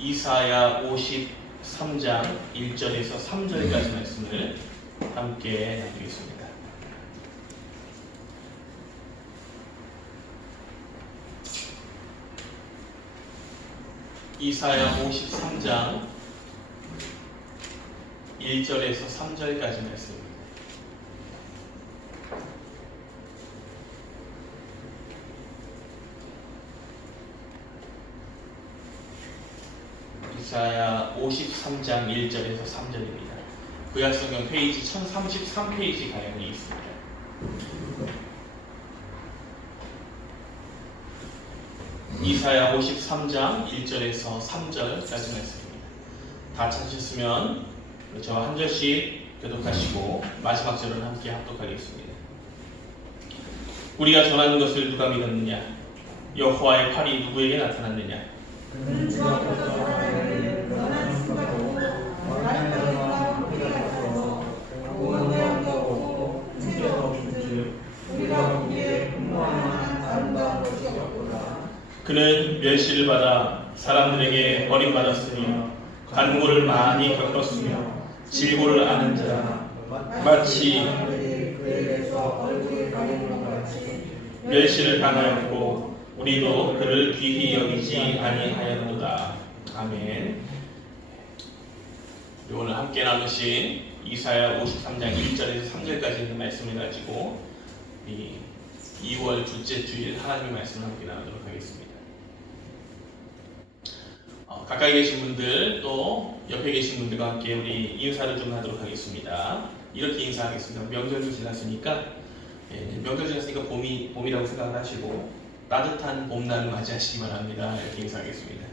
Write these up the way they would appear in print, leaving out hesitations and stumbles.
이사야 53장 1절에서 3절까지 말씀을 함께 나누겠습니다. 이사야 53장 1절에서 3절까지 말씀입니다. 이사야 53장 1절에서 3절입니다. 구약성경 페이지 1033페이지 가량에 있습니다. 이사야 53장 1절에서 3절까지 말씀입니다. 다 찾으셨으면 저와 한 절씩 교독하시고 마지막 절은 함께 합독하겠습니다. 우리가 전하는 것을 누가 믿었느냐? 여호와의 팔이 누구에게 나타났느냐? 그는 멸시를 받아 사람들에게 버림받았으며 간고를 많이 겪었으며 질고를 아는 자 마치 멸시를 당하였고 우리도 그를 귀히 여기지 아니하였도다. 아멘. 오늘 함께 나누신 이사야 53장 1절에서 3절까지 있는 말씀을 가지고 2월 둘째 주일 하나님의 말씀을 함께 나누도록 하겠습니다. 가까이 계신 분들 또 옆에 계신 분들과 함께 우리 인사를 좀 하도록 하겠습니다. 이렇게 인사하겠습니다. 명절도 지났으니까 명절 지났으니까 봄이라고 생각을 하시고 따뜻한 봄날을 맞이하시기 바랍니다. 이렇게 인사하겠습니다.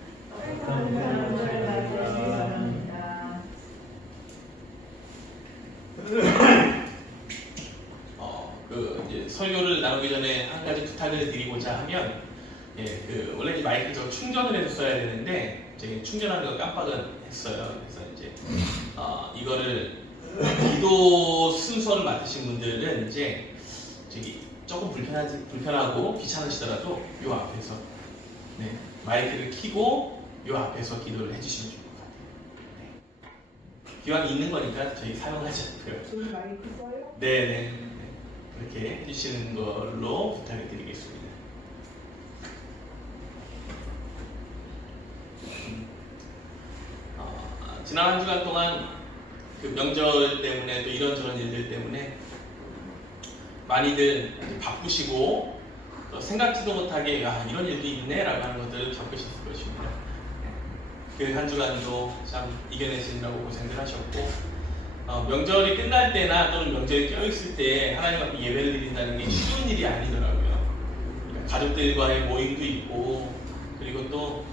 이제 설교를 나누기 전에 한 가지 부탁을 드리고자 하면 원래 이 마이크를 충전을 해서 써야 되는데 제가 충전하는 거 깜빡을 했어요. 그래서 이제 이거를 기도 순서를 맡으신 분들은 이제 조금 불편하고 귀찮으시더라도 요 앞에서 마이크를 켜고 요 앞에서 기도를 해주시면 좋을 것 같아요. 기왕 있는 거니까 저희 사용하지 않고요. 저희 마이크 써요? 네네. 그렇게 해주시는 걸로 부탁을 드리겠습니다. 지난 한 주간 동안 그 명절 때문에 또 이런저런 일들 때문에 많이들 바쁘시고 또 생각지도 못하게 이런 일도 있네 라고 하는 것들을 겪으셨을 것입니다. 그 한 주간도 참 이겨내시느라고 고생들 하셨고 명절이 끝날 때나 또는 명절이 껴있을 때 하나님 앞에 예배를 드린다는 게 쉬운 일이 아니더라고요. 그러니까 가족들과의 모임도 있고 그리고 또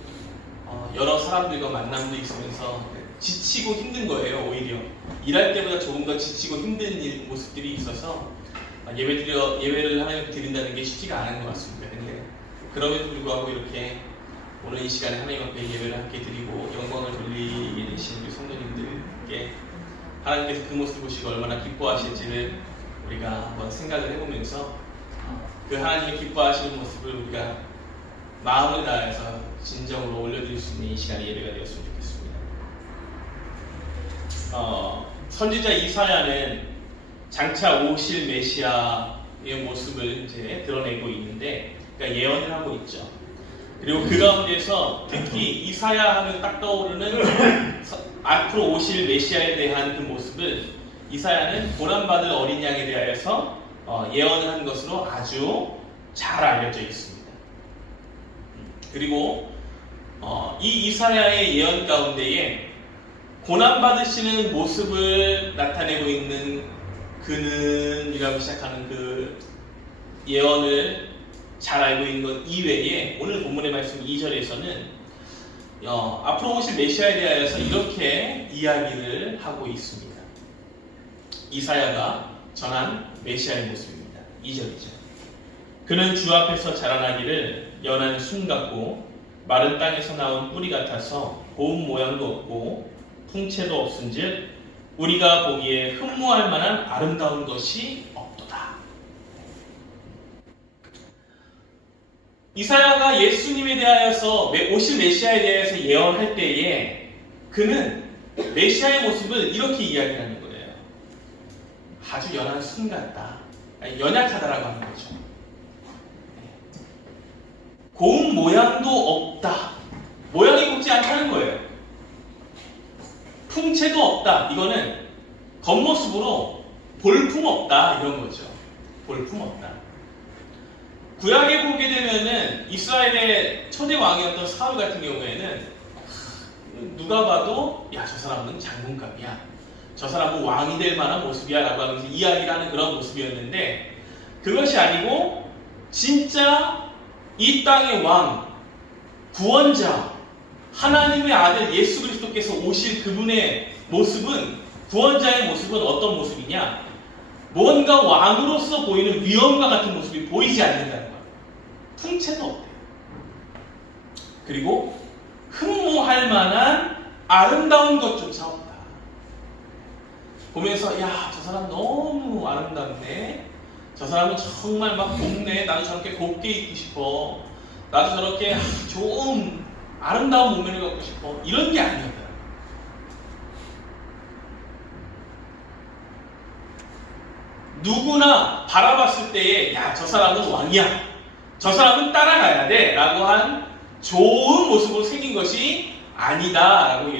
여러 사람들과 만남도 있으면서 지치고 힘든 거예요. 오히려 일할 때보다 조금 더 지치고 힘든 모습들이 있어서 예배를 하나님 드린다는 게 쉽지가 않은 것 같습니다. 근데 그럼에도 불구하고 이렇게 오늘 이 시간에 하나님 앞에 예배를 함께 드리고 영광을 돌리게 되신 우리 성도님들께 하나님께서 그 모습을 보시고 얼마나 기뻐하실지를 우리가 한번 생각을 해보면서 그 하나님의 기뻐하시는 모습을 우리가 마음을 다해서 진정으로 올려드릴 수 있는 이 시간이 예배가 되었으면 좋겠습니다. 선지자 이사야는 장차 오실 메시아의 모습을 이제 드러내고 있는데, 그러니까 예언을 하고 있죠. 그리고 그 가운데서 특히 이사야 하면 딱 떠오르는 앞으로 오실 메시아에 대한 그 모습을 이사야는 고난받을 어린 양에 대하여서 예언을 한 것으로 아주 잘 알려져 있습니다. 그리고 이 이사야의 예언 가운데에 고난받으시는 모습을 나타내고 있는 그는이라고 시작하는 그 예언을 잘 알고 있는 것 이외에 오늘 본문의 말씀 2절에서는 앞으로 오실 메시아에 대하여서 이렇게 이야기를 하고 있습니다. 이사야가 전한 메시아의 모습입니다. 2절이죠. 그는 주 앞에서 자라나기를 연한 순 같고 마른 땅에서 나온 뿌리 같아서 고운 모양도 없고 풍채도 없은즉 우리가 보기에 흠모할 만한 아름다운 것이 없도다. 이사야가 예수님에 대하여서 오실 메시아에 대해서 예언할 때에 그는 메시아의 모습을 이렇게 이야기하는 거예요. 아주 연한 순 같다. 연약하다라고 하는 거죠. 고운 모양도 없다. 모양이 곱지 않다는 거예요. 풍채도 없다. 이거는 겉모습으로 볼품 없다. 이런 거죠. 볼품 없다. 구약에 보게 되면은 이스라엘의 초대 왕이었던 사울 같은 경우에는 누가 봐도 야, 저 사람은 장군감이야. 저 사람은 왕이 될 만한 모습이야 라고 하면서 이야기를 하는 그런 모습이었는데 그것이 아니고 진짜 이 땅의 왕, 구원자, 하나님의 아들 예수 그리스도께서 오실 그분의 모습은 구원자의 모습은 어떤 모습이냐? 뭔가 왕으로서 보이는 위엄과 같은 모습이 보이지 않는다는 거예요. 풍채도 없대요. 그리고 흠모할 만한 아름다운 것조차 없다. 보면서 야, 저 사람 너무 아름답네. 저 사람은 정말 막 곱네. 나도 저렇게 곱게 입고 싶어. 나도 저렇게 좋은 아름다운 몸매를 갖고 싶어. 이런 게 아니었다. 누구나 바라봤을 때에 야, 저 사람은 왕이야. 저 사람은 따라가야 돼. 라고 한 좋은 모습으로 새긴 것이 아니다. 라고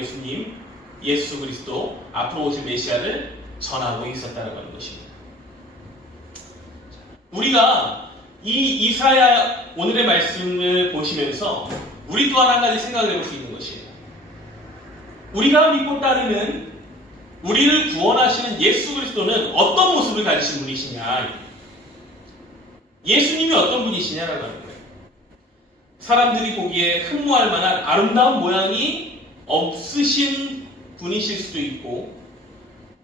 예수 그리스도 앞으로 오실 메시아를 전하고 있었다고 하는 것입니다. 우리가 이 이사야 오늘의 말씀을 보시면서 우리 또한 한 가지 생각을 해볼 수 있는 것이에요. 우리가 믿고 따르는 우리를 구원하시는 예수 그리스도는 어떤 모습을 가지신 분이시냐? 예수님이 어떤 분이시냐라고 하는 거예요. 사람들이 보기에 흠모할 만한 아름다운 모양이 없으신 분이실 수도 있고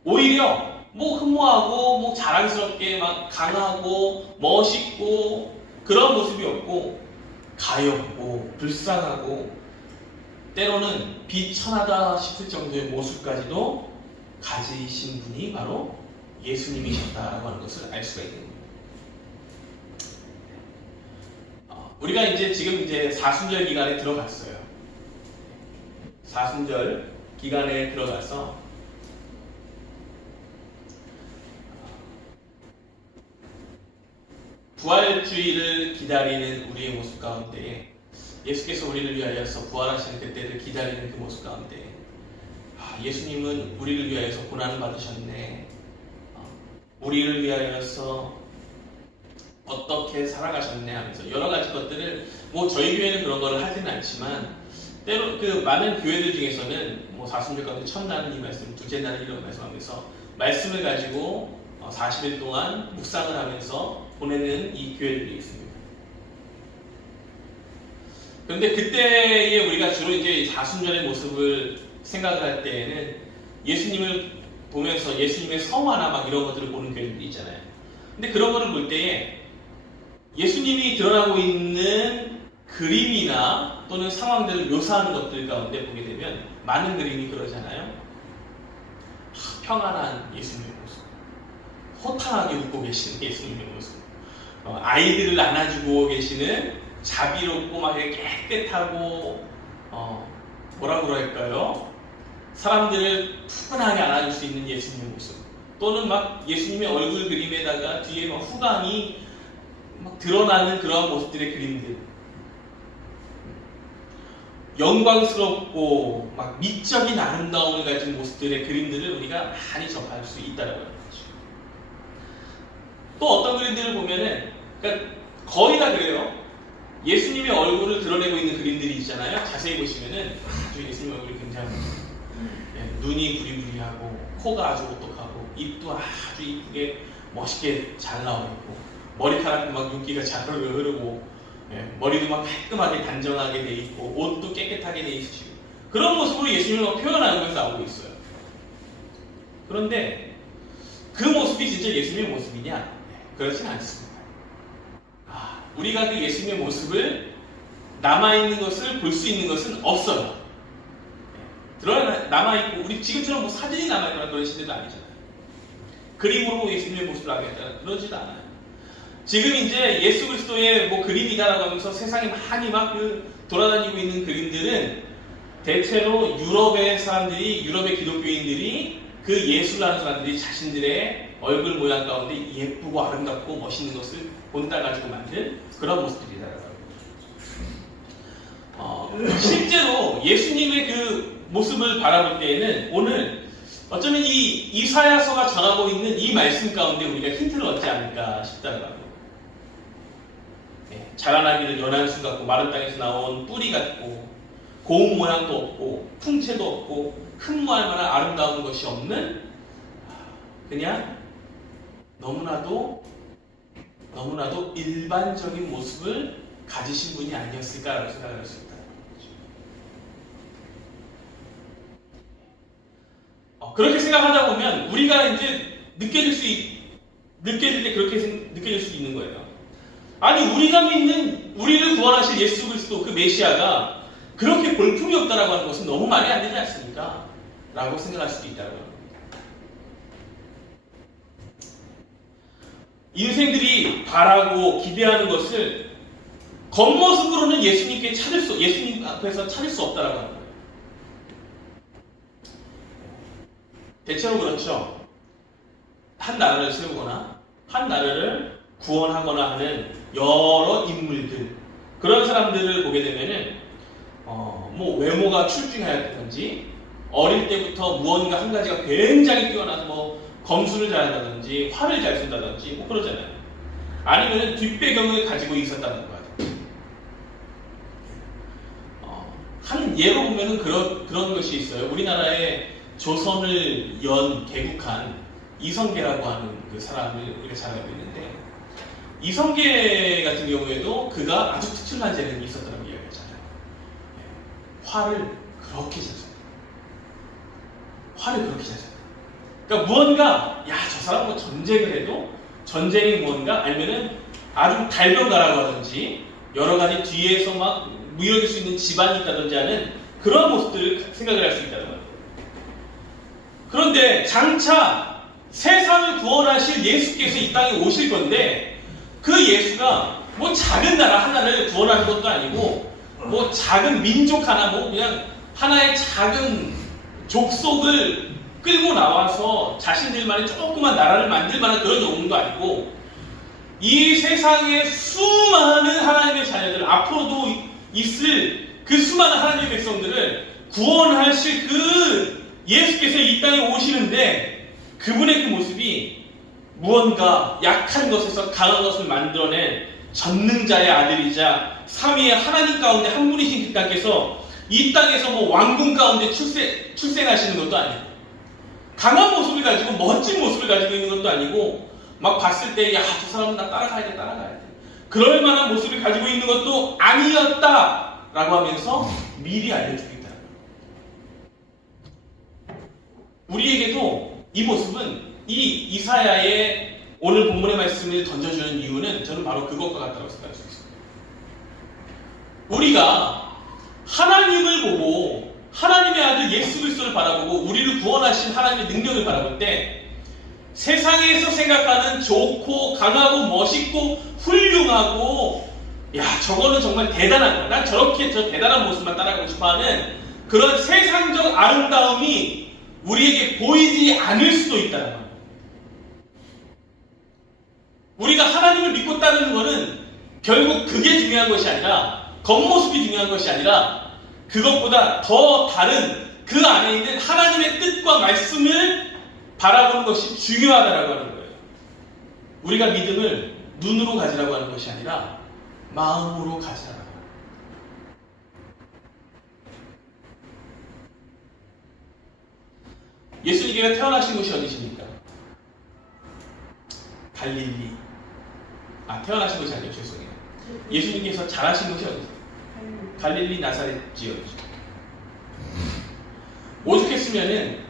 오히려 흠모하고 자랑스럽게 막 강하고 멋있고 그런 모습이 없고 가엾고 불쌍하고 때로는 비천하다 싶을 정도의 모습까지도 가지신 분이 바로 예수님이셨다라고 하는 것을 알 수가 있는 겁니다. 우리가 지금 사순절 기간에 들어갔어요. 사순절 기간에 들어가서 부활주의를 기다리는 우리의 모습 가운데 예수께서 우리를 위하여서 부활하시는 그때를 기다리는 그 모습 가운데 예수님은 우리를 위하여서 고난을 받으셨네. 우리를 위하여서 어떻게 살아가셨네 하면서 여러 가지 것들을 저희 교회는 그런 걸 하지는 않지만 때로 그 많은 교회들 중에서는 사순절 가운데 첫날은 이 말씀, 둘째 날은 이런 말씀하면서 말씀을 가지고 40일 동안 묵상을 하면서 보내는 이 교회들이 있습니다. 그런데 그때에 우리가 주로 사순절의 모습을 생각을 할 때에는 예수님을 보면서 예수님의 성화나 막 이런 것들을 보는 교회들이 있잖아요. 근데 그런 거를 볼 때에 예수님이 드러나고 있는 그림이나 또는 상황들을 묘사하는 것들 가운데 보게 되면 많은 그림이 그러잖아요. 평안한 예수님의 모습, 호탕하게 웃고 계시는 예수님의 모습, 아이들을 안아주고 계시는 자비롭고 막 깨끗하고 뭐라고 그럴까요? 사람들을 푸근하게 안아줄 수 있는 예수님의 모습, 또는 막 예수님의 얼굴 그림에다가 뒤에 막 후광이 막 드러나는 그런 모습들의 그림들, 영광스럽고 막 미적인 아름다움을 가진 모습들의 그림들을 우리가 많이 접할 수 있다고 하는 거죠. 또 어떤 그림들을 보면은 그러니까 거의 다 그래요. 예수님의 얼굴을 드러내고 있는 그림들이 있잖아요. 자세히 보시면은 아주 예수님 얼굴이 굉장히 눈이 부리부리하고 코가 아주 오똑하고 입도 아주 이쁘게 멋있게 잘 나와 있고 머리카락도 막 윤기가 잘 흐르고 머리도 막 깔끔하게 단정하게 돼 있고 옷도 깨끗하게 돼 있으시고 그런 모습으로 예수님을 막 표현하는 것이 나오고 있어요. 그런데 그 모습이 진짜 예수님의 모습이냐? 그렇진 않습니다. 우리가 그 예수님의 모습을 남아있는 것을 볼 수 있는 것은 없어요. 남아있고 우리 지금처럼 사진이 남아있거나 그런 시대도 아니잖아요. 그림으로 예수님의 모습을 알겠다 그러지도 않아요. 지금 이제 예수 그리스도의 뭐 그림이다라고 하면서 세상에 많이 막 돌아다니고 있는 그림들은 대체로 유럽의 사람들이, 유럽의 기독교인들이 그 예수라는 사람들이 자신들의 얼굴 모양 가운데 예쁘고 아름답고 멋있는 것을 본따 가지고 만든 그런 모습들이다라고 합니다. 실제로 예수님의 그 모습을 바라볼 때에는 오늘 어쩌면 이 이사야서가 전하고 있는 이 말씀 가운데 우리가 힌트를 얻지 않을까 싶다라고. 자라나기를 연한 수 같고 마른 땅에서 나온 뿌리 같고 고운 모양도 없고 풍채도 없고 흠모할 만한 아름다운 것이 없는 그냥 너무나도 일반적인 모습을 가지신 분이 아니었을까라고 생각을 할 수 있다. 그렇게 생각하다 보면 우리가 이제 느껴질 때 그렇게 느껴질 수 있는 거예요. 아니 우리가 믿는 우리를 구원하실 예수 그리스도 그 메시아가 그렇게 볼품이 없다라고 하는 것은 너무 말이 안 되지 않습니까? 라고 생각할 수도 있다고 합니다. 인생들이 바라고 기대하는 것을 겉모습으로는 예수님 앞에서 찾을 수 없다라고 하는 거예요. 대체로 그렇죠. 한 나라를 세우거나 한 나라를 구원하거나 하는 여러 인물들, 그런 사람들을 보게 되면은 뭐 외모가 출중하였다든지 어릴 때부터 무언가 한 가지가 굉장히 뛰어나서 뭐 검술을 잘한다든지 활을 잘 쏜다든지 뭐 그러잖아요. 아니면 뒷배경을 가지고 있었다는 거예요. 한 예로 보면은 그런 것이 있어요. 우리나라에 조선을 개국한 이성계라고 하는 그 사람을 우리가 잘 알고 있는데, 이성계 같은 경우에도 그가 아주 특출난 재능이 있었다는 이야기잖아요. 활을 그렇게 잘 쏘요. 활을 그렇게 잘 쏘요. 그러니까 무언가 저 사람 뭐 전쟁을 해도 전쟁이 무언가 아니면은 아주 달변가라고 하든지 여러 가지 뒤에서 막 무너질 수 있는 집안이 있다든지 하는 그런 모습들을 생각을 할 수 있다는 거예요. 그런데 장차 세상을 구원하실 예수께서 이 땅에 오실 건데 그 예수가 뭐 작은 나라 하나를 구원하는 것도 아니고 뭐 작은 민족 하나 뭐 그냥 하나의 작은 족속을 끌고 나와서 자신들만의 조그만 나라를 만들 만한 그런 영웅도 아니고 이 세상에 수많은 하나님의 자녀들, 앞으로도 있을 그 수많은 하나님의 백성들을 구원하실 그 예수께서 이 땅에 오시는데 그분의 그 모습이 무언가 약한 것에서 강한 것을 만들어낸 전능자의 아들이자 삼위의 하나님 가운데 한 분이신 그 땅께서 이 땅에서 뭐 왕궁 가운데 출생하시는 것도 아니고 강한 모습을 가지고 멋진 모습을 가지고 있는 것도 아니고 막 봤을 때 저 사람은 나 따라가야 돼 그럴 만한 모습을 가지고 있는 것도 아니었다라고 하면서 미리 알려주고 있다. 우리에게도 이 모습은 이 이사야의 오늘 본문의 말씀을 던져주는 이유는 저는 바로 그것과 같다고 생각할 수 있습니다. 우리가 하나님을 보고 하나님의 아들 예수 그리스도를 바라보고 우리를 구원하신 하나님의 능력을 바라볼 때 세상에서 생각하는 좋고 강하고 멋있고 훌륭하고 저거는 정말 대단한 거야. 난 저렇게 저 대단한 모습만 따라가고 싶어하는 그런 세상적 아름다움이 우리에게 보이지 않을 수도 있다는 거야. 우리가 하나님을 믿고 따르는 것은 결국 그게 중요한 것이 아니라 겉모습이 중요한 것이 아니라 그것보다 더 다른 그 안에 있는 하나님의 뜻과 말씀을 바라보는 것이 중요하다라고 하는 거예요. 우리가 믿음을 눈으로 가지라고 하는 것이 아니라 마음으로 가지라고. 예수님께서 태어나신 곳이 어디십니까? 갈릴리. 태어나신 곳이 아니에요. 죄송해요. 예수님께서 자라신 곳이 어디세요? 갈릴리 나사렛 지역이죠. 오죽했으면은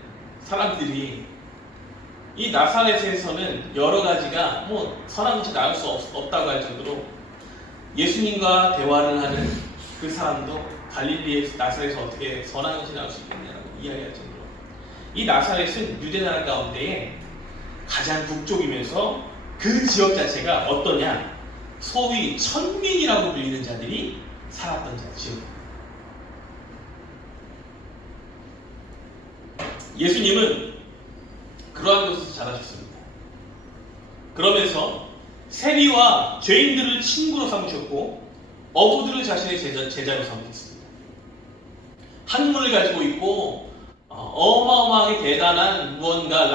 사람들이 이 나사렛에서는 여러 가지가 뭐 선한 것이 나올 수 없다고 할 정도로 예수님과 대화를 하는 그 사람도 갈릴리에서 나사렛에서 어떻게 선한 것이 나올 수 있겠냐라고 이야기할 정도로 이 나사렛은 유대 나라 가운데에 가장 북쪽이면서 그 지역 자체가 어떠냐? 소위 천민이라고 불리는 자들이 살았던 지역. 예수님은 그러한 곳에서 자라셨습니다. 그러면서 세리와 죄인들을 친구로 삼으셨고 어부들을 자신의 제자로 삼으셨습니다. 학문을 가지고 있고 어마어마하게 대단한 무언가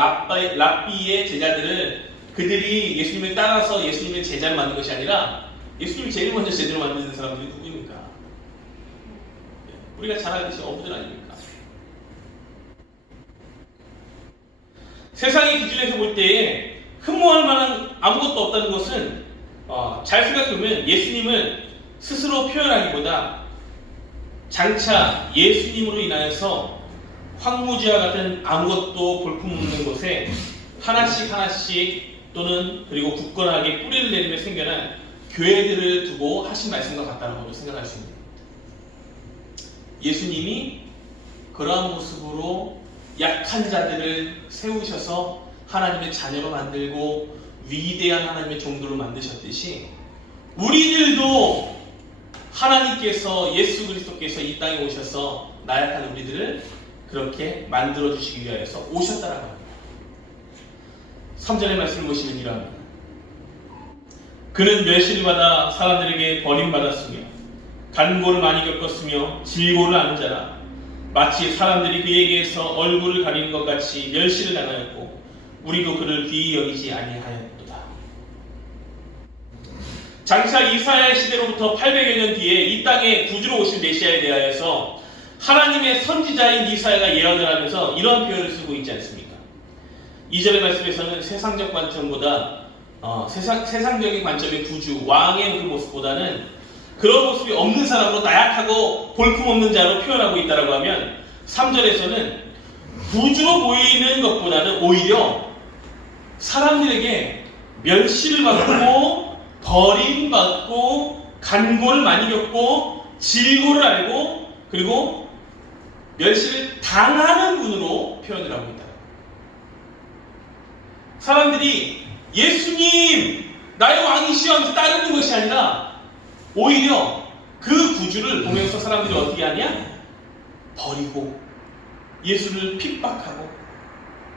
랍비의 제자들을 그들이 예수님을 따라서 예수님의 제자를 만든 것이 아니라 예수님이 제일 먼저 제자로 만드는 사람들이 누구입니까? 우리가 잘 알듯이 어부들 아닙니까? 세상의 기준에서 볼 때에 흠모할 만한 아무것도 없다는 것은 잘 생각해보면 예수님을 스스로 표현하기보다 장차 예수님으로 인하여서 황무지와 같은 아무것도 볼품없는 곳에 하나씩 또는 그리고 굳건하게 뿌리를 내리며 생겨난 교회들을 두고 하신 말씀과 같다고 생각할 수 있습니다. 예수님이 그러한 모습으로 약한 자들을 세우셔서 하나님의 자녀로 만들고 위대한 하나님의 종들로 만드셨듯이 우리들도 하나님께서 예수 그리스도께서 이 땅에 오셔서 나약한 우리들을 그렇게 만들어주시기 위하여서 오셨다라고 합니다. 3절의 말씀을 보시면 이러합니다. 그는 멸시를 받아 사람들에게 버림받았으며 간고를 많이 겪었으며 질고를 아는 자라. 마치 사람들이 그에게서 얼굴을 가리는 것 같이 멸시를 당하였고 우리도 그를 귀히 여기지 아니하였도다. 장차 이사야의 시대로부터 800여 년 뒤에 이 땅에 구주로 오신 메시아에 대하여서 하나님의 선지자인 이사야가 예언을 하면서 이런 표현을 쓰고 있지 않습니까? 2절의 말씀에서는 세상적 관점보다 세상적인 관점의 구주, 왕의 그 모습보다는 그런 모습이 없는 사람으로 나약하고 볼품없는 자로 표현하고 있다고 하면 3절에서는 구주로 보이는 것보다는 오히려 사람들에게 멸시를 받고 버림받고 간고를 많이 겪고 질고를 알고 그리고 멸시를 당하는 분으로 표현을 하고 있다. 사람들이 예수님 나의 왕이시여 하면서 따르는 것이 아니라 오히려 그 구주를 보면서 사람들이 어떻게 하냐? 버리고 예수를 핍박하고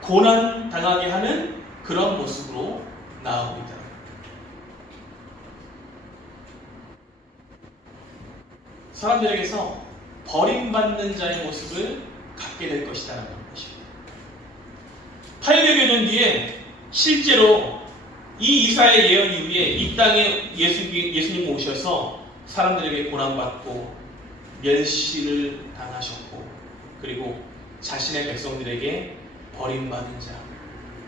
고난 당하게 하는 그런 모습으로 나아오고 있다. 사람들에게서 버림받는 자의 모습을 갖게 될 것이다라는 것입니다. 800여 년 뒤에 실제로 이 이사야의 예언 이후에 이 땅에 예수님 오셔서 사람들에게 고난받고 멸시를 당하셨고 그리고 자신의 백성들에게 버림받은 자,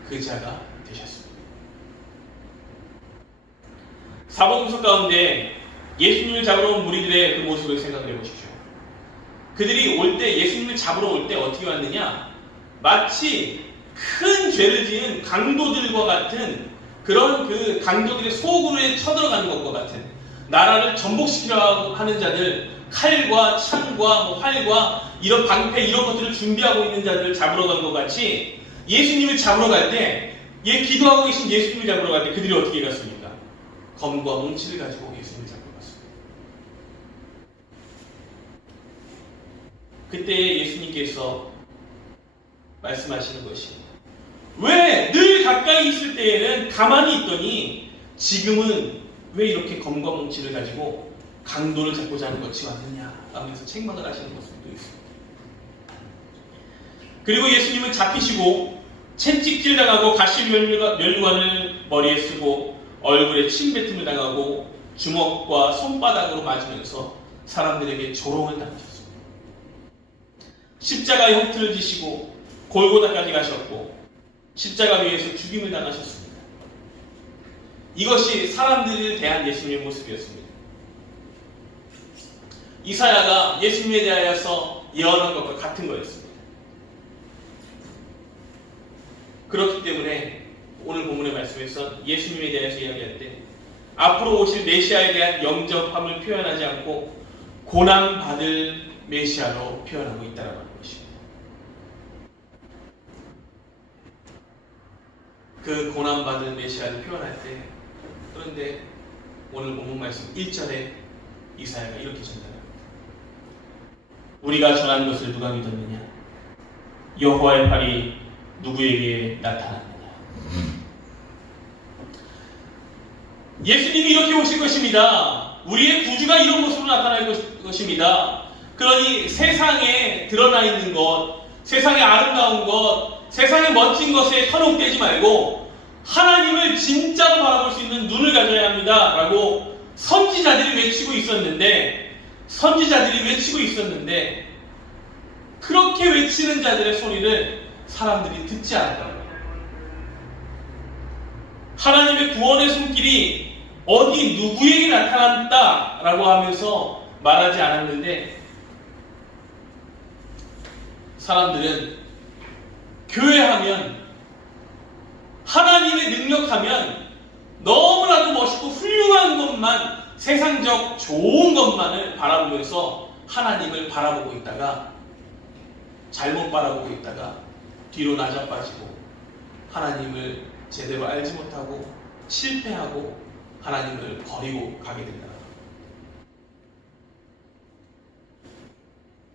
그 자가 되셨습니다. 사복음서 가운데 예수님을 잡으러 온 무리들의 그 모습을 생각해 보십시오. 그들이 올 때 예수님을 잡으러 올 때 어떻게 왔느냐? 마치 큰 죄를 지은 강도들과 같은 그런 그 강도들의 속으로 쳐들어가는 것과 같은 나라를 전복시키려 하는 자들 칼과 창과 활과 이런 방패 이런 것들을 준비하고 있는 자들을 잡으러 간 것 같이 예수님을 잡으러 갈 때 기도하고 계신 예수님을 잡으러 갈 때 그들이 어떻게 갔습니까? 검과 뭉치를 가지고 예수님을 잡으러 갔습니다. 그때 예수님께서 말씀하시는 것이 왜 늘 가까이 있을 때에는 가만히 있더니 지금은 왜 이렇게 검과 뭉치를 가지고 강도를 잡고자 하는 것이 왔느냐 하면서 책망을 하시는 모습도 있습니다. 그리고 예수님은 잡히시고 채찍질 당하고 가시 면류관을 머리에 쓰고 얼굴에 침뱉음을 당하고 주먹과 손바닥으로 맞으면서 사람들에게 조롱을 당하셨습니다. 십자가에 홈틀을 지시고 골고다까지 가셨고 십자가 위에서 죽임을 당하셨습니다. 이것이 사람들에 대한 예수님의 모습이었습니다. 이사야가 예수님에 대하여서 예언한 것과 같은 거였습니다. 그렇기 때문에 오늘 본문의 말씀에서 예수님에 대해서 이야기할 때 앞으로 오실 메시아에 대한 영접함을 표현하지 않고 고난받을 메시아로 표현하고 있다는 것입니다. 그 고난받은 메시아를 표현할 때, 그런데 오늘 본문 말씀 1절에 이사야가 이렇게 전달합니다. 우리가 전한 것을 누가 믿었느냐? 여호와의 팔이 누구에게 나타났느냐? 예수님이 이렇게 오실 것입니다. 우리의 구주가 이런 모습으로 나타날 것입니다. 그러니 세상에 드러나 있는 것, 세상의 아름다운 것, 세상의 멋진 것에 현혹되지 말고 하나님을 진짜로 바라볼 수 있는 눈을 가져야 합니다. 라고 선지자들이 외치고 있었는데 그렇게 외치는 자들의 소리를 사람들이 듣지 않았다는 거예요. 하나님의 구원의 손길이 어디 누구에게 나타났다라고 하면서 말하지 않았는데 사람들은 교회하면 하나님의 능력하면 너무나도 멋있고 훌륭한 것만, 세상적 좋은 것만을 바라보면서 하나님을 바라보고 있다가 잘못 바라보고 있다가 뒤로 낮아빠지고 하나님을 제대로 알지 못하고 실패하고 하나님을 버리고 가게 된다.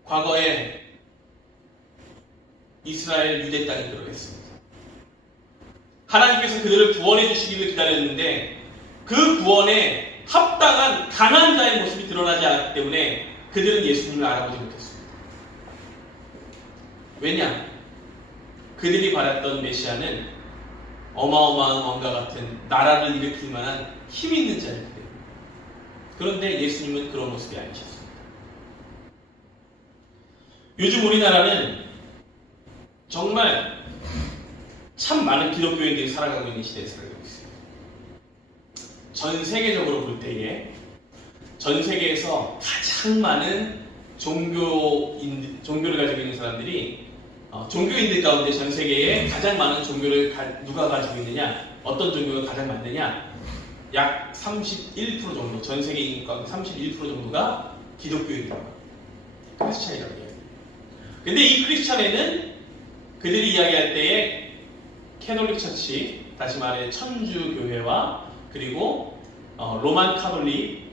과거에 이스라엘 유대 땅이 들어갔습니다. 하나님께서 그들을 구원해 주시기를 기다렸는데 그 구원에 합당한 강한 자의 모습이 드러나지 않았기 때문에 그들은 예수님을 알아보지 못했습니다. 왜냐? 그들이 바랐던 메시아는 어마어마한 왕과 같은 나라를 일으킬 만한 힘 있는 자였기 때문에. 그런데 예수님은 그런 모습이 아니셨습니다. 요즘 우리나라는 정말 참 많은 기독교인들이 살아가고 있는 시대에 살아가고 있습니다. 전 세계적으로 볼 때에 전 세계에서 가장 많은 종교를 가지고 있는 사람들이 종교인들 가운데 전 세계에 가장 많은 종교를 누가 가지고 있느냐? 어떤 종교가 가장 많느냐? 약 31% 정도, 전 세계 인구 가운데 31% 정도가 기독교인이라고 합니다. 크리스찬이라고 해요. 근데 이 크리스찬에는 그들이 이야기할 때에 캐톨릭 처치, 다시 말해 천주교회와 그리고 로만 카톨릭,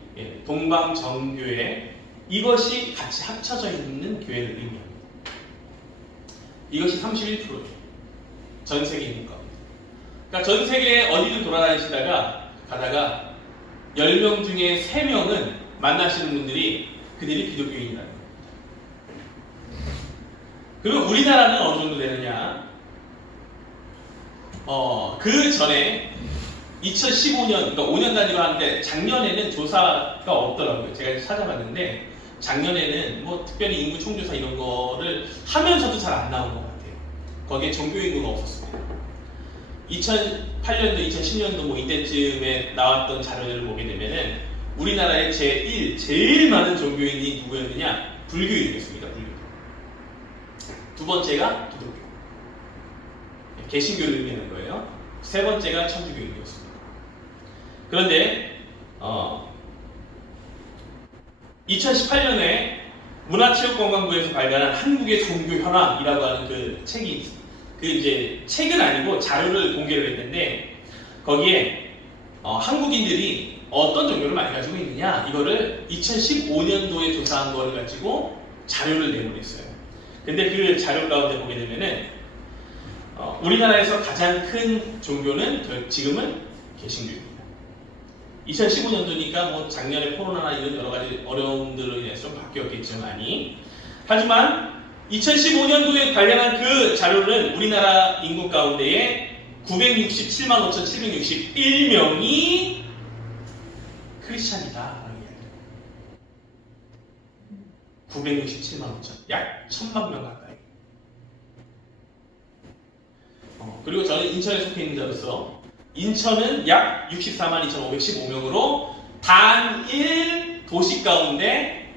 동방 정교회, 이것이 같이 합쳐져 있는 교회를 의미합니다. 이것이 31%죠. 전 세계 인구 가운데. 그러니까 전 세계에 어디를 가다가 10명 중에 3명은 만나시는 분들이 그들이 기독교인이라는 거예요. 그리고 우리나라는 어느 정도 되느냐? 그 전에 2015년, 그러니까 5년 단위로 하는데 작년에는 조사가 없더라고요. 제가 찾아봤는데 작년에는 뭐 특별히 인구 총조사 이런 거를 하면서도 잘 안 나온 것 같아요. 거기에 종교 인구가 없었습니다. 2008년도, 2010년도 뭐 이때쯤에 나왔던 자료를 보게 되면은 우리나라의 제일 많은 종교인이 누구였느냐? 불교인이었습니다. 불교. 두 번째가 기독교. 개신교를 의미하는 거예요. 세 번째가 천주교인이었습니다. 그런데 2018년에 문화체육관광부에서 발간한 한국의 종교 현황이라고 하는 그 책이 있습니다. 그 이제 책은 아니고 자료를 공개를 했는데 거기에 한국인들이 어떤 종교를 많이 가지고 있느냐 이거를 2015년도에 조사한 거를 가지고 자료를 내보냈어요. 근데 그 자료 가운데 보게 되면은 우리나라에서 가장 큰 종교는 지금은 개신교입니다. 2015년도니까 뭐 작년에 코로나나 이런 여러 가지 어려움들로 인해서 좀 바뀌었겠지만이 하지만 2015년도에 발견한 그 자료는 우리나라 인구 가운데에 967만 5,761명이 크리스찬이다. 967만 5천, 약 1000만 명 가까이. 그리고 저는 인천에 속해 있는 자로서 인천은 약 64만 2,515명으로 단일 도시 가운데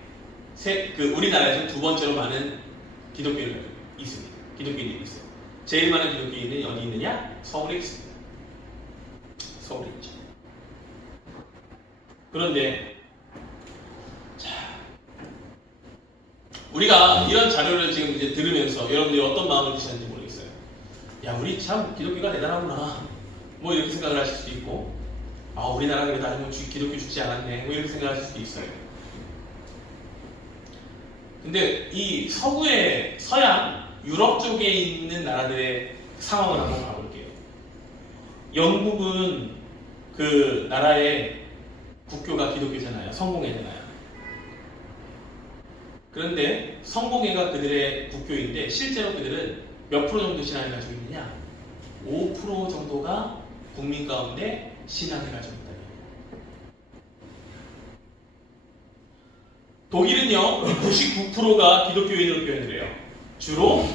우리나라에서 두 번째로 많은 기독교인이 있습니다. 기독교인들이 있어요. 제일 많은 기독교인은 어디 있느냐? 서울에 있습니다. 서울에 있죠. 그런데 우리가 이런 자료를 지금 이제 들으면서 여러분들이 어떤 마음을 드시는지 모르겠어요. 야, 우리 참 기독교가 대단하구나. 뭐 이렇게 생각을 하실 수도 있고, 우리나라 그래도 아직 뭐 기독교 죽지 않았네, 뭐 이렇게 생각하실 수도 있어요. 근데 이 서구의 서양 유럽 쪽에 있는 나라들의 상황을 한번 봐볼게요. 영국은 그 나라의 국교가 기독교잖아요. 성공회잖아요. 그런데 성공회가 그들의 국교인데 실제로 그들은 몇 프로 정도 신앙을 가지고 있느냐? 5% 정도가 국민 가운데 신앙을 가지고 있다. 독일은요 99%가 기독교인으로 표현을 해요. 주로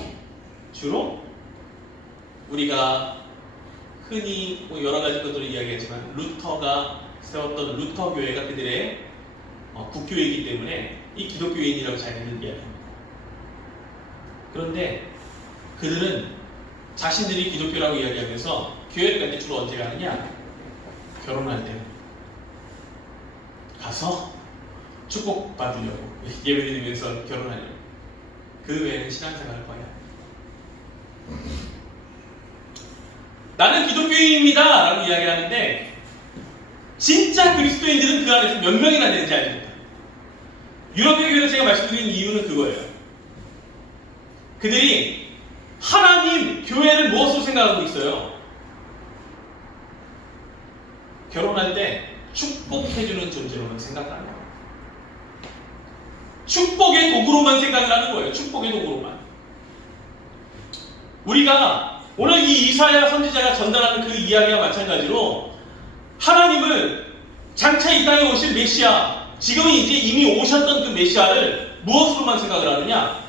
우리가 흔히 뭐 여러 가지 것들을 이야기하지만 루터가 세웠던 루터 교회가 그들의 국교이기 때문에 이 기독교인이라고 자기들은 이야기합니다. 그런데 그들은 자신들이 기독교라고 이야기하면서 교회를 갈 때 주로 언제 가느냐? 결혼할 때 가서 축복 받으려고 예배 드리면서 결혼하려고. 그 외에는 신앙생활을 거야. 나는 기독교인입니다 라고 이야기하는데 진짜 그리스도인들은 그 안에서 몇 명이나 되는지 알지 못해요. 유럽의 교회를 제가 말씀드린 이유는 그거예요. 그들이 하나님, 교회를 무엇으로 생각하고 있어요? 결혼할 때 축복해주는 존재로는 생각 안 해요. 축복의 도구로만 생각을 하는 거예요. 축복의 도구로만. 우리가 오늘 이 이사야 선지자가 전달하는 그 이야기와 마찬가지로 하나님을 장차 이 땅에 오실 메시아, 지금은 이제 이미 오셨던 그 메시아를 무엇으로만 생각을 하느냐?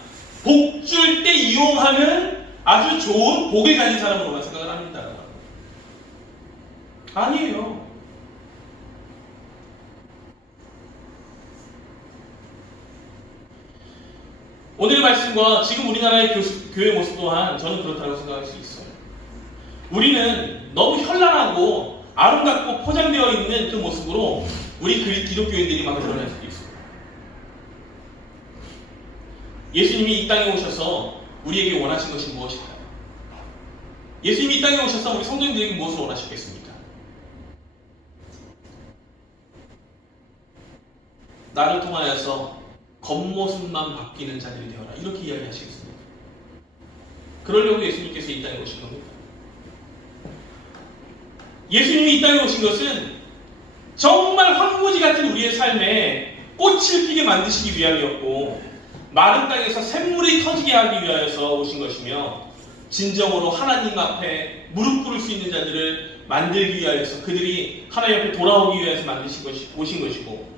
복 줄 때 이용하는 아주 좋은 복을 가진 사람으로만 생각을 합니다. 아니에요. 오늘의 말씀과 지금 우리나라의 교회 모습 또한 저는 그렇다고 생각할 수 있어요. 우리는 너무 현란하고 아름답고 포장되어 있는 그 모습으로 우리 기독교인들이 막 드러날 수도 있어요. 예수님이 이 땅에 오셔서 우리에게 원하신 것이 무엇일까요? 예수님이 이 땅에 오셔서 우리 성도님들에게 무엇을 원하시겠습니까? 나를 통하여서 겉모습만 바뀌는 자들이 되어라, 이렇게 이야기하시겠습니까? 그러려고 예수님께서 이 땅에 오신 겁니다. 예수님이 이 땅에 오신 것은 정말 황무지 같은 우리의 삶에 꽃을 피게 만드시기 위함이었고 마른 땅에서 샘물이 터지게 하기 위하여서 오신 것이며 진정으로 하나님 앞에 무릎 꿇을 수 있는 자들을 만들기 위하여서 그들이 하나님 앞에 돌아오기 위해서 오신 것이고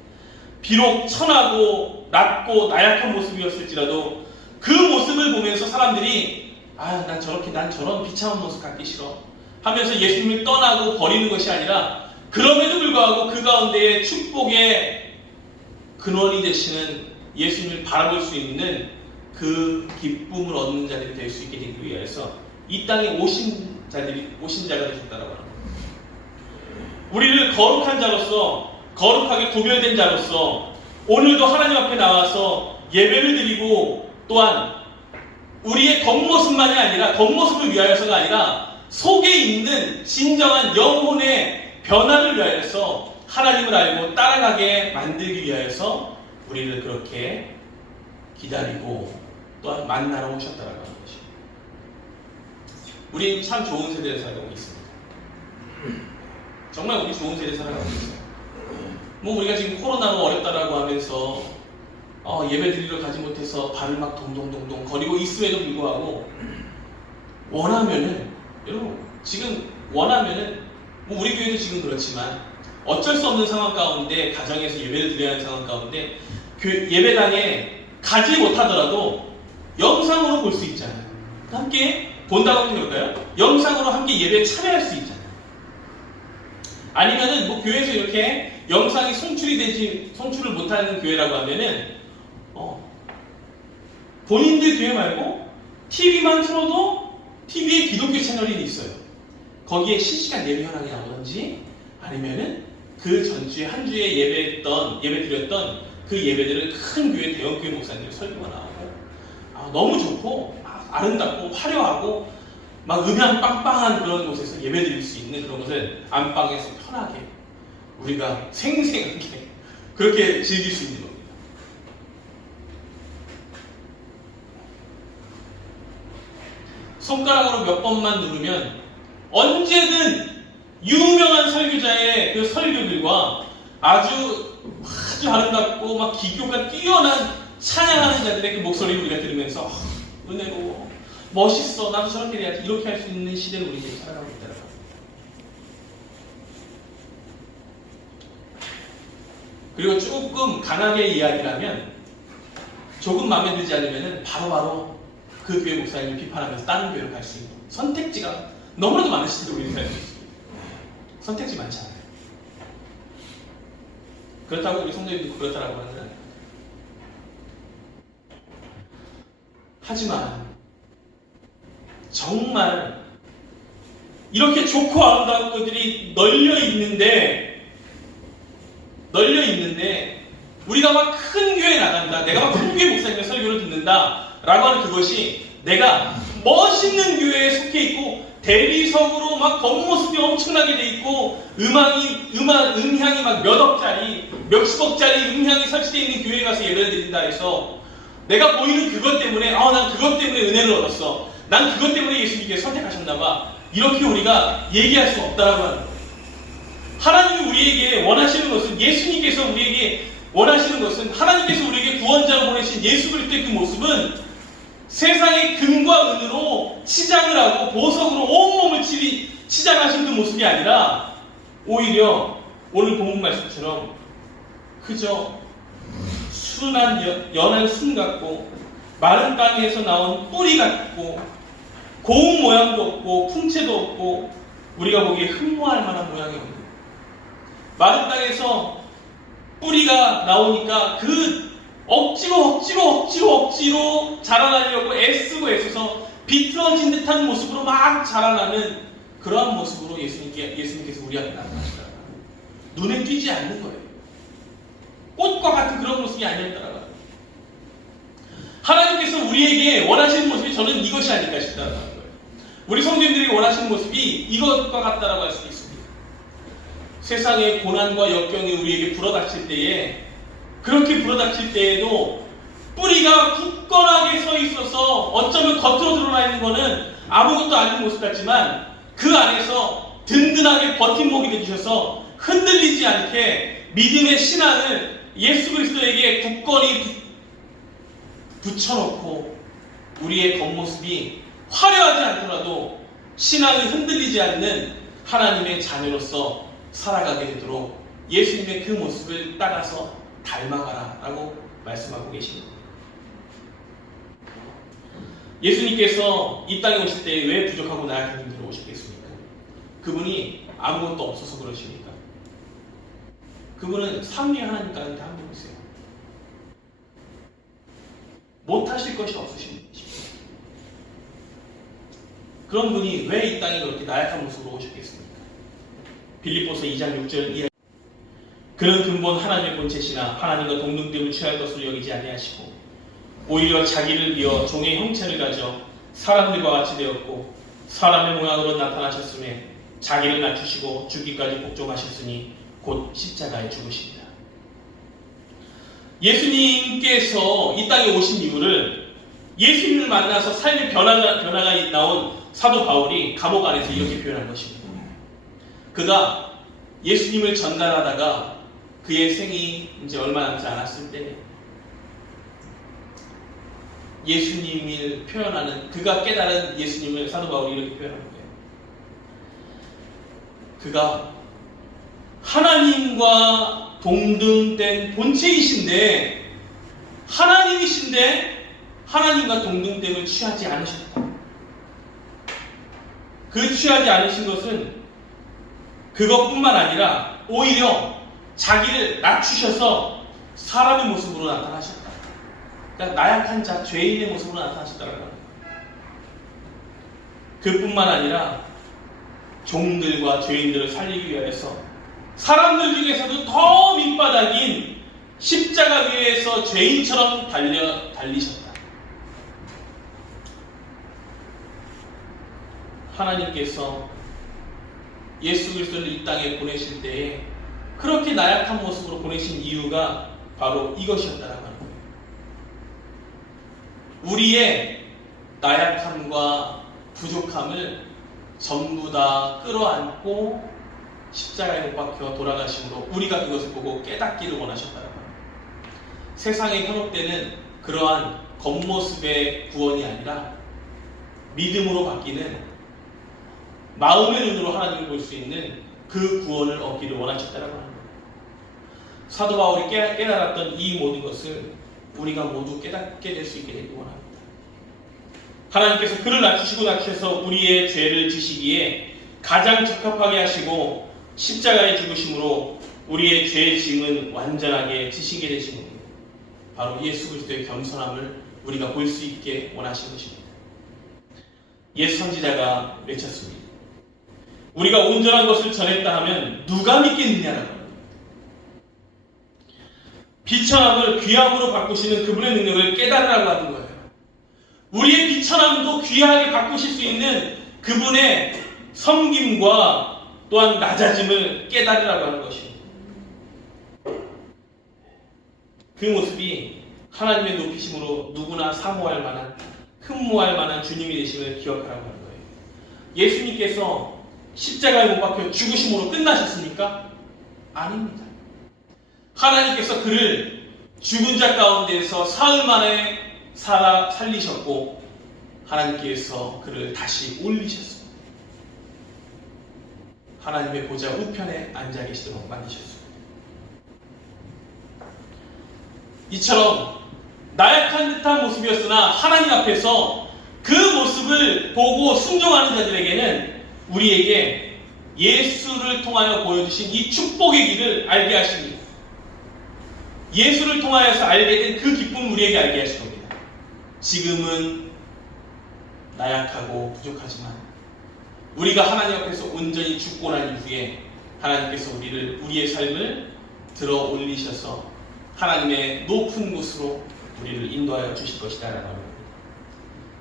비록 천하고 낮고 나약한 모습이었을지라도 그 모습을 보면서 사람들이 난 저런 비참한 모습 갖기 싫어 하면서 예수님을 떠나고 버리는 것이 아니라 그럼에도 불구하고 그 가운데에 축복의 근원이 되시는 예수님을 바라볼 수 있는 그 기쁨을 얻는 자들이 될 수 있게 되기 위해서 이 땅에 오신 자가 되셨다라고 합니다. 우리를 거룩한 자로서, 거룩하게 구별된 자로서 오늘도 하나님 앞에 나와서 예배를 드리고 또한 우리의 겉모습만이 아니라 겉모습을 위하여서가 아니라 속에 있는 진정한 영혼의 변화를 위하여서 하나님을 알고 따라가게 만들기 위하여서 우리를 그렇게 기다리고 또한 만나러 오셨다라고 하는 것입니다. 우리는 참 좋은 세대를 살아가고 있습니다. 정말 우리 좋은 세대를 살아가고 있어요. 뭐 우리가 지금 코로나로 어렵다라고 하면서 예배 드리러 가지 못해서 발을 막 동동동동 거리고 있음에도 불구하고 원하면은 여러분 지금 원하면은 뭐 우리 교회도 지금 그렇지만 어쩔 수 없는 상황 가운데 가정에서 예배를 드려야 하는 상황 가운데 예배당에 가지 못하더라도 영상으로 볼 수 있잖아요. 함께 본다고 하면 그럴까요? 영상으로 함께 예배에 참여할 수 있잖아요. 아니면은 뭐 교회에서 이렇게 영상이 송출을 못하는 교회라고 하면은 본인들 교회 말고 TV만 틀어도 TV에 기독교 채널이 있어요. 거기에 실시간 예배 현황이 나오든지 아니면은 그 전주에 한 주에 예배 드렸던 그 예배들을 큰 교회 대형 교회 목사님들 설교가 나오고 너무 좋고 아름답고 화려하고 막 음향 빵빵한 그런 곳에서 예배드릴 수 있는 그런 것을 안방에서 편하게 우리가 생생하게 그렇게 즐길 수 있는 겁니다. 손가락으로 몇 번만 누르면 언제든 유명한 설교자의 그 설교들과 아주 아름답고 막 기교가 뛰어난 찬양하는 자들의 그 목소리를 우리가 들으면서 은혜로워, 멋있어, 나도 저렇게 해야지, 이렇게 할 수 있는 시대를 우리 지금 살아가고 있다는 거예요. 그리고 조금 강하게 이야기를 하면, 조금 마음에 들지 않으면 바로바로 그 교회 목사님을 비판하면서 다른 교회로 갈 수 있는 선택지가 너무나도 많은 시대를 우리는 살고 있습니다. 선택지 많지 않아요. 그렇다고 우리 성도님도 그렇다라고 하는 거예요. 하지만 정말 이렇게 좋고 아름다운 것들이 널려 있는데 우리가 막 큰 교회에 나간다, 내가 막 큰 교회 목사님의 설교를 듣는다 라고 하는 그것이 내가 멋있는 교회에 속해 있고 대리석으로 막 겉모습이 엄청나게 돼 있고 음향이 막 몇 억짜리 몇십억짜리 음향이 설치되어 있는 교회에 가서 예배를 드린다 해서 내가 보이는 그것 때문에 난 그것 때문에 은혜를 얻었어, 난 그것 때문에 예수님께서 선택하셨나봐, 이렇게 우리가 얘기할 수 없다라고 하는 거예요. 하나님이 우리에게 원하시는 것은, 예수님께서 우리에게 원하시는 것은, 하나님께서 우리에게 구원자로 보내신 예수 그리스도의 그 모습은 세상의 금과 은으로 치장을 하고 보석으로 온몸을 치장하신 그 모습이 아니라 오히려 오늘 본문 말씀처럼 그저 연한 순 같고 마른 땅에서 나온 뿌리 같고 고운 모양도 없고 풍채도 없고 우리가 보기에 흠모할 만한 모양이 없는, 마른 땅에서 뿌리가 나오니까 그 억지로 자라나려고 애써서 비틀어진 듯한 모습으로 막 자라나는 그러한 모습으로 예수님께서 우리 앞에 나타나시다. 눈에 띄지 않는 거예요. 꽃과 같은 그런 모습이 아니었다라고 합니다. 하나님께서 우리에게 원하시는 모습이 저는 이것이 아닐까 싶다라는 거예요. 우리 성도님들이 원하시는 모습이 이것과 같다라고 할 수 있습니다. 세상의 고난과 역경이 우리에게 불어닥칠 때에, 그렇게 불어닥칠 때에도 뿌리가 굳건하게 서 있어서 어쩌면 겉으로 드러나 있는 것은 아무것도 아닌 모습 같지만 그 안에서 든든하게 버팀목이 되주셔서 흔들리지 않게 믿음의 신앙을 예수 그리스도에게 굳건히 붙여놓고 우리의 겉모습이 화려하지 않더라도 신앙이 흔들리지 않는 하나님의 자녀로서 살아가게 되도록 예수님의 그 모습을 따라서 닮아가라 라고 말씀하고 계십니다. 예수님께서 이 땅에 오실 때 왜 부족하고 나약한 힘들어 오셨겠습니까? 그분이 아무것도 없어서 그러십니까? 그분은 삼위의 하나님 가운데 한 분이세요. 못하실 것이 없으십니다. 그런 분이 왜 이 땅에 그렇게 나약한 모습으로 오셨겠습니까? 빌립보서 2장 6절 이하, 그는 근본 하나님의 본체시나 하나님과 동등됨을 취할 것으로 여기지 아니하시고 오히려 자기를 비어 종의 형체를 가져 사람들과 같이 되었고 사람의 모양으로 나타나셨음에 자기를 낮추시고 죽기까지 복종하셨으니 곧 십자가에 죽으십니다. 예수님께서 이 땅에 오신 이유를, 예수님을 만나서 삶의 변화가 나온 사도 바울이 감옥 안에서 이렇게 표현한 것입니다. 그가 예수님을 전달하다가 그의 생이 이제 얼마 남지 않았을 때 예수님을 표현하는, 그가 깨달은 예수님을 사도 바울이 이렇게 표현하는 거예요. 그가 하나님과 동등된 본체이신데, 하나님이신데 하나님과 동등됨을 취하지 않으셨다. 그 취하지 않으신 것은 그것뿐만 아니라 오히려 자기를 낮추셔서 사람의 모습으로 나타나셨다. 그러니까 나약한 자, 죄인의 모습으로 나타나셨다는 거예요. 그뿐만 아니라 종들과 죄인들을 살리기 위해서 사람들 중에서도 더 밑바닥인 십자가 위에서 죄인처럼 달리셨다. 하나님께서 예수 그리스도를 이 땅에 보내실 때에 그렇게 나약한 모습으로 보내신 이유가 바로 이것이었다라고 하는 거예요. 우리의 나약함과 부족함을 전부 다 끌어안고 십자가에 못 박혀 돌아가심으로 우리가 그것을 보고 깨닫기를 원하셨다라고 합니다. 세상의 현혹되는 그러한 겉모습의 구원이 아니라 믿음으로 바뀌는 마음의 눈으로 하나님을 볼 수 있는 그 구원을 얻기를 원하셨다라고 합니다. 사도 바울이 깨달았던 이 모든 것을 우리가 모두 깨닫게 될 수 있게 되기 원합니다. 하나님께서 그를 낮추셔서 우리의 죄를 지시기에 가장 적합하게 하시고 십자가에 죽으심으로 우리의 죄의 짐은 완전하게 지시게 되신 겁니다. 바로 예수 그리스도의 겸손함을 우리가 볼 수 있게 원하신 것입니다. 예수 선지자가 외쳤습니다. 우리가 온전한 것을 전했다 하면 누가 믿겠느냐라고 합니다. 비천함을 귀함으로 바꾸시는 그분의 능력을 깨달으라고 하는 거예요. 우리의 비천함도 귀하게 바꾸실 수 있는 그분의 섬김과 또한 낮아짐을 깨달으라고 하는 것입니다. 그 모습이 하나님의 높이심으로 누구나 사모할 만한, 흠모할 만한 주님이 되심을 기억하라고 하는 거예요. 예수님께서 십자가에 못 박혀 죽으심으로 끝나셨습니까? 아닙니다. 하나님께서 그를 죽은 자 가운데에서 사흘 만에 살리셨고 하나님께서 그를 다시 올리셨습니다. 하나님의 보좌 우편에 앉아 계시도록 만드셨습니다. 이처럼 나약한 듯한 모습이었으나 하나님 앞에서 그 모습을 보고 순종하는 자들에게는 우리에게 예수를 통하여 보여주신 이 축복의 길을 알게 하십니다. 예수를 통하여서 알게 된 그 기쁨을 우리에게 알게 하실 겁니다. 지금은 나약하고 부족하지만 우리가 하나님 앞에서 온전히 죽고 난 이후에 하나님께서 우리의 삶을 들어 올리셔서 하나님의 높은 곳으로 우리를 인도하여 주실 것이다라고 합니다.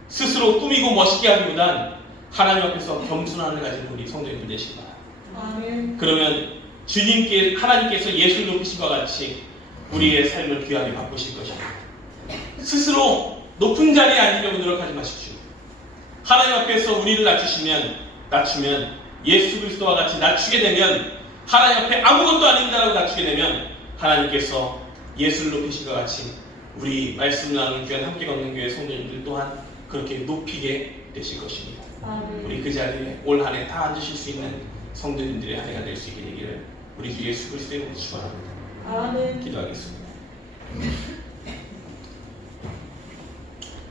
스스로 꾸미고 멋있게 하기보단 하나님 앞에서 겸손함을 가진 우리 성도님들 되시기 바랍니다. 그러면 하나님께서 예수를 높이신 것과 같이 우리의 삶을 귀하게 바꾸실 것입니다. 스스로 높은 자리에 앉으려고 노력하지 마십시오. 하나님 앞에서 우리를 낮추면 예수 그리스도와 같이 낮추게 되면 하나님 앞에 아무것도 아닙니다라고 낮추게 되면 하나님께서 예수를 높이신 것 같이 우리 말씀 나누는 교회 함께 걷는 교회 성도님들 또한 그렇게 높이게 되실 것입니다. 우리 그 자리에 올 한 해 다 앉으실 수 있는 성도님들의 한 해가 될 수 있게 되기를 우리 주 예수 그리스도의 이름으로 축원합니다. 기도하겠습니다.